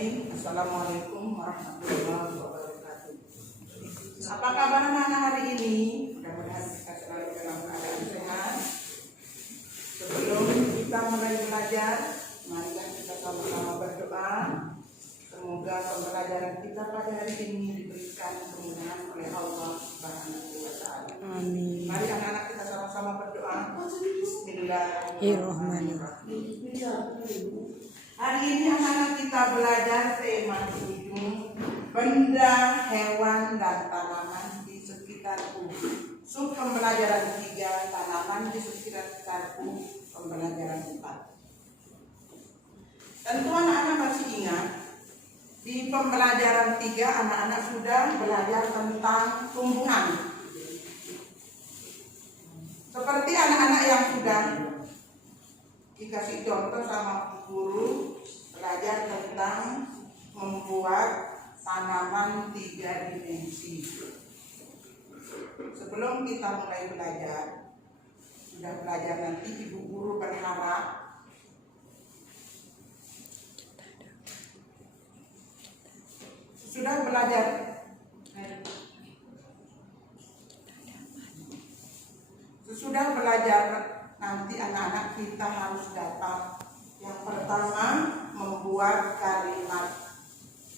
Bismillahirrahmanirrahim. Assalamualaikum warahmatullahi wabarakatuh. Apa kabar anak-anak hari ini? Mudah-mudahan kita selalu dalam keadaan sehat. Sebelum kita mulai belajar, mari kita sama-sama berdoa. Semoga pembelajaran kita pada hari ini diberikan kemudahan oleh Allah Subhanahu wa Ta'ala. Amin. Mari anak-anak kita sama-sama berdoa. Bismillahirrahmanirrahim. Hari ini anak-anak kita belajar tema 7, benda, hewan, dan tanaman di sekitarku. Sub pembelajaran 3, tanaman di sekitarku, pembelajaran 4. Tentu anak-anak masih ingat, di pembelajaran 3 anak-anak sudah belajar tentang tumbuhan. Seperti anak-anak yang sudah dikasih contoh sama guru, belajar tentang membuat tanaman 3 dimensi. Sebelum kita mulai belajar, sudah belajar nanti ibu guru berharap sudah belajar sesudah belajar nanti anak-anak kita harus dapat yang pertama membuat kalimat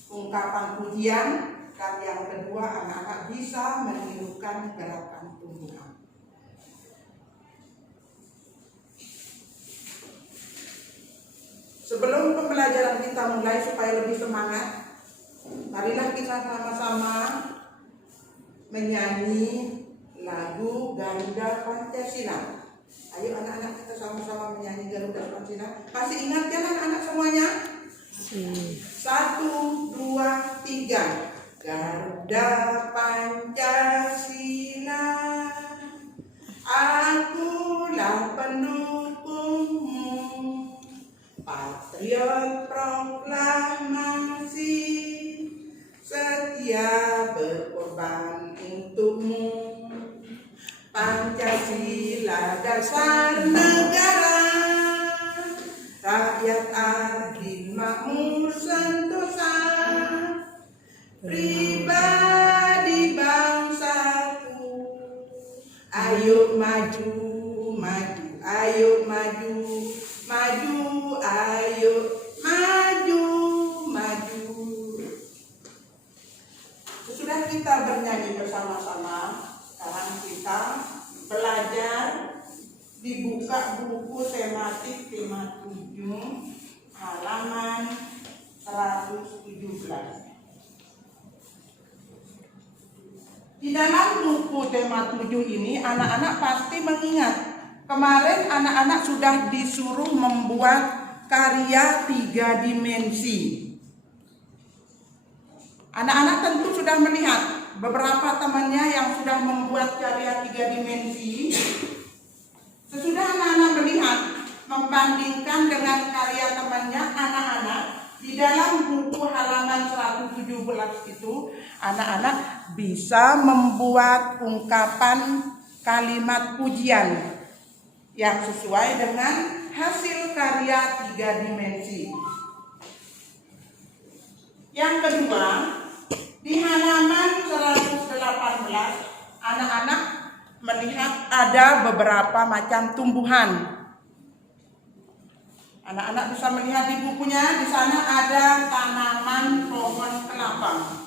ungkapan pujian, dan yang kedua anak-anak bisa menirukan gerakan tumbuhan. Sebelum pembelajaran kita mulai supaya lebih semangat, marilah kita sama-sama menyanyi lagu Garuda Pancasila. Ayo anak-anak kita sama-sama menyanyi Garuda Pancasila. Masih ingat kan anak-anak semuanya? 1, 2, 3. Garuda Pancasila, akulah pendukungmu, patriot proklamasi, setia berkorban untukmu. Pancasila dasar negara, rakyat adil makmur sentosa, pribadi bangsaku. Ayo maju, maju, ayo maju, maju, ayo maju, maju. Sesudah kita bernyanyi bersama-sama, sekarang kita belajar, dibuka buku tematik tema 7 halaman 117. Di dalam buku tema 7 ini anak-anak pasti mengingat kemarin anak-anak sudah disuruh membuat karya 3 dimensi. Anak-anak tentu sudah melihat beberapa temannya yang sudah membuat karya 3 dimensi. Sesudah anak-anak melihat, membandingkan dengan karya temannya, anak-anak di dalam buku halaman 117 itu, anak-anak bisa membuat ungkapan kalimat pujian yang sesuai dengan hasil karya 3 dimensi. Yang kedua, di halaman 118, anak-anak melihat ada beberapa macam tumbuhan. Anak-anak bisa melihat di bukunya, di sana ada tanaman pohon kelapa.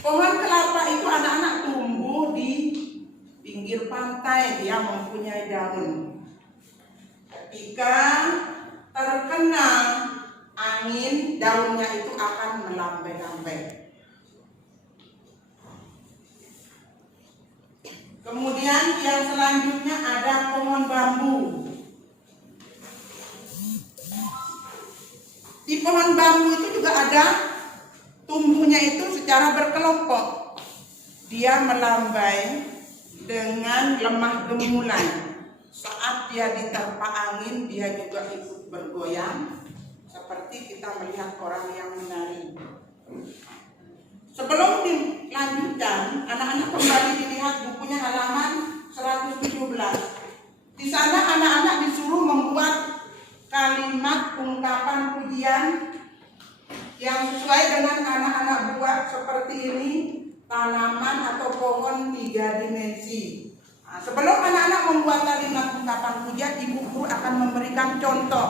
Pohon kelapa itu anak-anak tumbuh di pinggir pantai, dia mempunyai daun. Ketika terkena angin, daunnya itu akan melambai-lambai. Kemudian yang selanjutnya ada pohon bambu. Di pohon bambu itu juga ada tumbuhnya itu secara berkelompok. Dia melambai dengan lemah gemulai. Saat dia diterpa angin, dia juga ikut bergoyang, seperti kita melihat orang yang menari. Sebelum dilanjutkan, anak-anak kembali dilihat bukunya halaman 117. Di sana anak-anak disuruh membuat kalimat ungkapan pujian yang sesuai dengan anak-anak buat seperti ini, tanaman atau pohon 3 dimensi. Nah, sebelum anak-anak membuat kalimat ungkapan pujian, ibu guru akan memberikan contoh.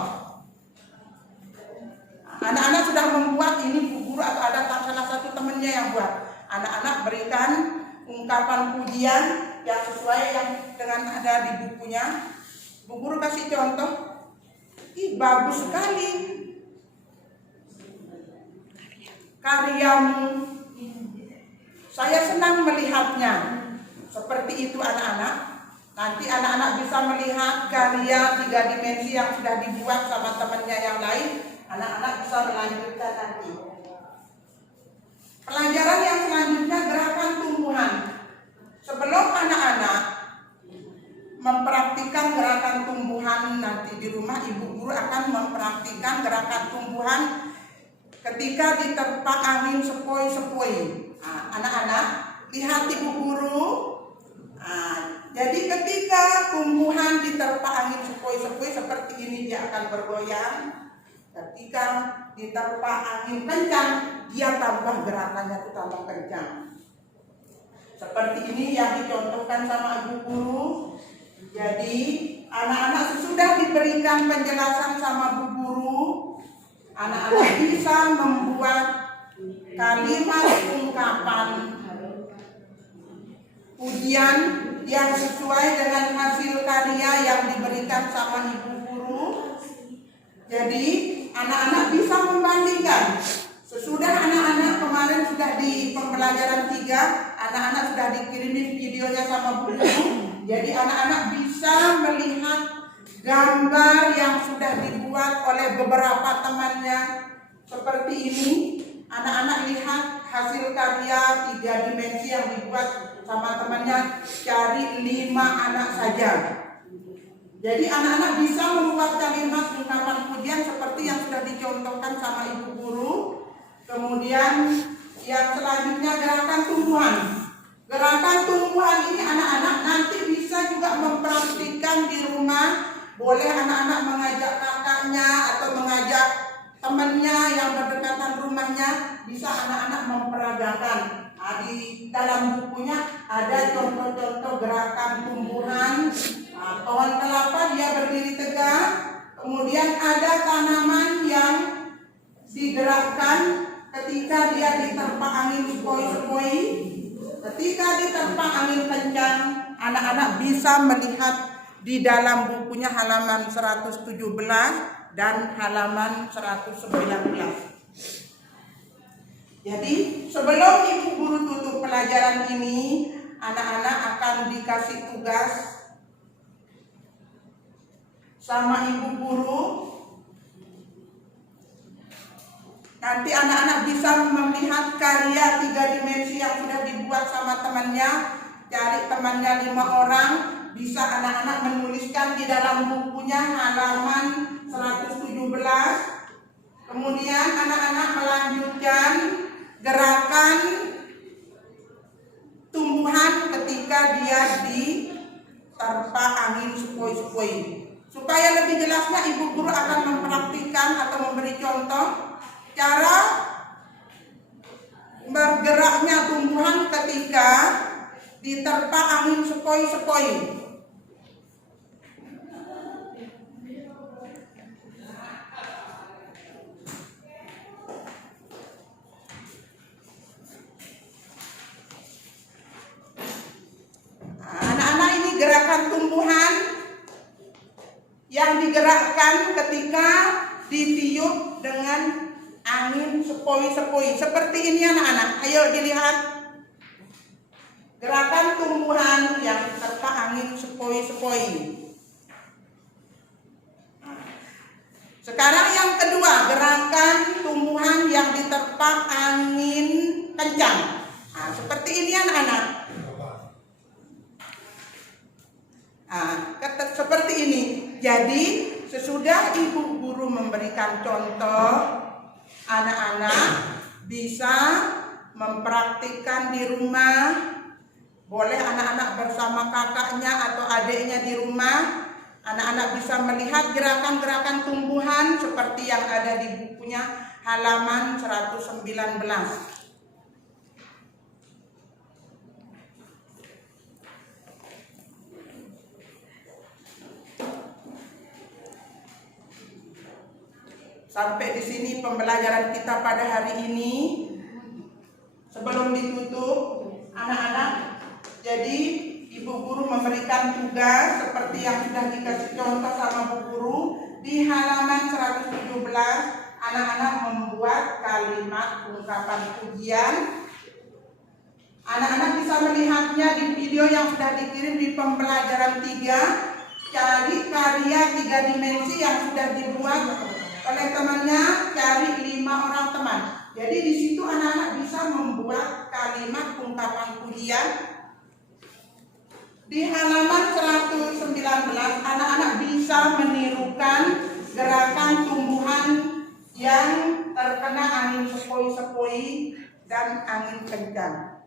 Anak-anak sudah membuat ini, bu guru atau ada salah satu temannya yang buat. Anak-anak berikan ungkapan pujian yang sesuai yang dengan ada di bukunya. Bu guru kasih contoh. Ih, bagus sekali karyamu. Saya senang melihatnya. Seperti itu anak-anak. Nanti anak-anak bisa melihat karya 3 dimensi yang sudah dibuat sama temannya yang lain. Anak-anak bisa melanjutkan nanti. Pelajaran yang selanjutnya gerakan tumbuhan. Sebelum anak-anak mempraktikkan gerakan tumbuhan nanti di rumah, ibu guru akan mempraktikkan gerakan tumbuhan ketika diterpa angin sepoi-sepoi. Nah, anak-anak lihat ibu guru. Nah, jadi ketika tumbuhan diterpa angin sepoi-sepoi seperti ini, dia akan bergoyang. Ketika diterpa angin kencang, dia tambah gerakannya itu tambah kencang. Seperti ini yang dicontohkan sama ibu guru. Jadi anak-anak sesudah diberikan penjelasan sama bu guru, anak-anak bisa membuat kalimat ungkapan pujian yang sesuai dengan hasil karya yang diberikan sama ibu guru. Jadi anak-anak bisa membandingkan. Sesudah anak-anak kemarin sudah di pembelajaran 3, anak-anak sudah dikirimin videonya sama bu guru. Jadi anak-anak bisa melihat gambar yang sudah dibuat oleh beberapa temannya seperti ini. Anak-anak lihat hasil karya 3 dimensi yang dibuat sama temannya, cari 5 anak saja. Jadi anak-anak bisa membuat kalimat ungkapan pujian seperti yang sudah dicontohkan sama ibu guru. Kemudian yang selanjutnya gerakan tumbuhan. Gerakan tumbuhan ini anak-anak nanti bisa juga mempraktikkan di rumah. Boleh anak-anak mengajak kakaknya atau mengajak temannya yang berdekatan rumahnya, bisa anak-anak memperagakan. Nah, di dalam bukunya ada contoh-contoh gerakan tumbuhan. Nah, pohon kelapa dia berdiri tegak, kemudian ada tanaman yang digerakkan ketika dia diterpa angin sepoi-sepoi. Ketika diterpa angin kencang, anak-anak bisa melihat di dalam bukunya halaman 117 dan halaman 119. Jadi sebelum ibu guru tutup pelajaran ini, anak-anak akan dikasih tugas sama ibu guru. Nanti anak-anak bisa melihat karya 3 dimensi yang sudah dibuat sama temannya. Cari temannya 5 orang. Bisa anak-anak menuliskan di dalam bukunya halaman 117. Kemudian anak-anak melanjutkan gerakan tumbuhan ketika dia diterpa angin sepoi-sepoi. Supaya lebih jelasnya ibu guru akan mempraktikkan atau memberi contoh cara bergeraknya tumbuhan ketika diterpa angin sepoi-sepoi. Anak-anak, ini gerakan tumbuhan yang digerakkan ketika ditiup dengan angin sepoi-sepoi. Seperti ini anak-anak, ayo dilihat. Gerakan tumbuhan yang diterpa angin sepoi-sepoi. Sekarang yang kedua, gerakan tumbuhan yang diterpa angin kencang. Nah, seperti ini anak-anak. Nah, seperti ini. Jadi sesudah ibu guru memberikan contoh, anak-anak bisa mempraktikkan di rumah. Boleh anak-anak bersama kakaknya atau adiknya di rumah. Anak-anak bisa melihat gerakan-gerakan tumbuhan seperti yang ada di bukunya halaman 119. Sampai di sini pembelajaran kita pada hari ini. Sebelum ditutup, anak-anak, jadi Ibu Guru memberikan tugas seperti yang sudah dikasih contoh sama Bu Guru. Di halaman 117, anak-anak membuat kalimat ungkapan pujian. Anak-anak bisa melihatnya di video yang sudah dikirim di pembelajaran 3. Cari karya 3 dimensi yang sudah dibuat oleh temannya, cari 5 orang teman. Jadi di situ anak-anak bisa membuat kalimat ungkapan pujian. Di halaman 119, anak-anak bisa menirukan gerakan tumbuhan yang terkena angin sepoi-sepoi dan angin kencang.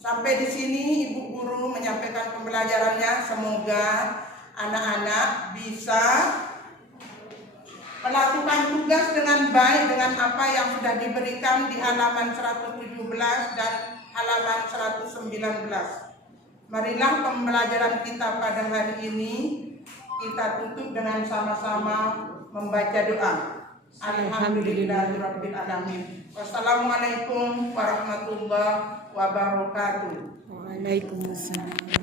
Sampai di sini Ibu Guru menyampaikan pembelajarannya. Semoga anak-anak bisa melakukan tugas dengan baik dengan apa yang sudah diberikan di halaman 117 dan halaman 119. Marilah pembelajaran kita pada hari ini kita tutup dengan sama-sama membaca doa. Alhamdulillahirabbil alamin. Wassalamualaikum warahmatullahi wabarakatuh. Waalaikumsalam.